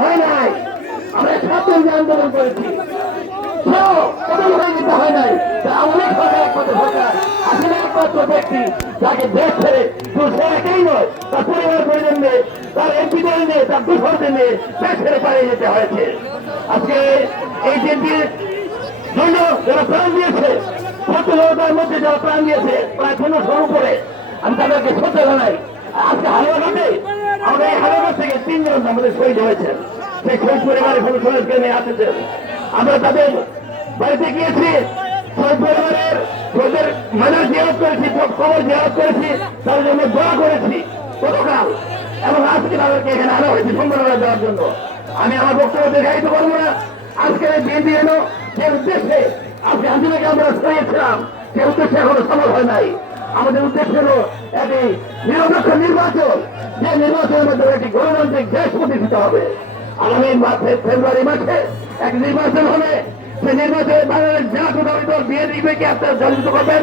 হয় নাই আমরা ছাত্র আন্দোলন করেছি হয়ে হয় নাই অনেক সরকার একমাত্র সরকার একমাত্র ব্যক্তি যাকে দেশ ছেড়ে শুধু সে একেই নয়, তার পরিবার পরিজন নিয়ে, তার এমপিদের নিয়ে, তার দুঃখদের নিয়ে দেশ ছেড়ে পালিয়ে যেতে হয়েছে। আজকে এই দিনটির জন্য যারা প্রাণ দিয়েছে সত্যতার মধ্যে যারা প্রাণ দিয়েছে, প্রায় পনেরোশো উপরে, আমি তাদেরকে শ্রদ্ধা জানাই। আজকে হালুয়াঘাটে আমাদের এই হালুয়াঘাট থেকে তিনজন আমাদের শহীদ হয়েছেন। সেই শহীদ পরিবারের কোনো শহীদকে নিয়ে আসেছেন। আমরা তাদের বাড়িতে গিয়েছি খবর জিয়ারত করেছি, তাদের জন্য দোয়া করেছি গতকাল এবং আজকে তাদেরকে এখানে আনা হয়েছে সম্মাননা দেওয়ার জন্য। আমি আমার বক্তব্য দীর্ঘায়িত করব না। আজকের এই বিএনপি এলো যে উদ্দেশ্যে আজকে আন্দোলনকে আমরা সরিয়েছিলাম সে উদ্দেশ্যে এখনও সফল হয় নাই। আমাদের উদ্দেশ্য হলো একটি নিরপেক্ষ নির্বাচন। যে নির্বাচনের মাধ্যমে একটি গণতান্ত্রিক দেশ প্রতিষ্ঠিত হবে। আগামী মাসে ফেব্রুয়ারি মাসে এক নির্বাচন হবে। সে নির্বাচনে বাংলাদেশ জাতীয়তাবাদী দল বিএনপিকে আপনারা জড়িত করবেন?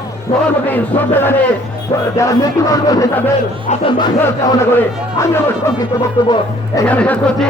প্রতি শ্রদ্ধা জানিয়ে যারা মৃত্যুবরণ করেছে, তাদের আপনার বাসার কামনা করে আমি আমার সংক্ষিপ্ত বক্তব্য এখানে শেষ করছি।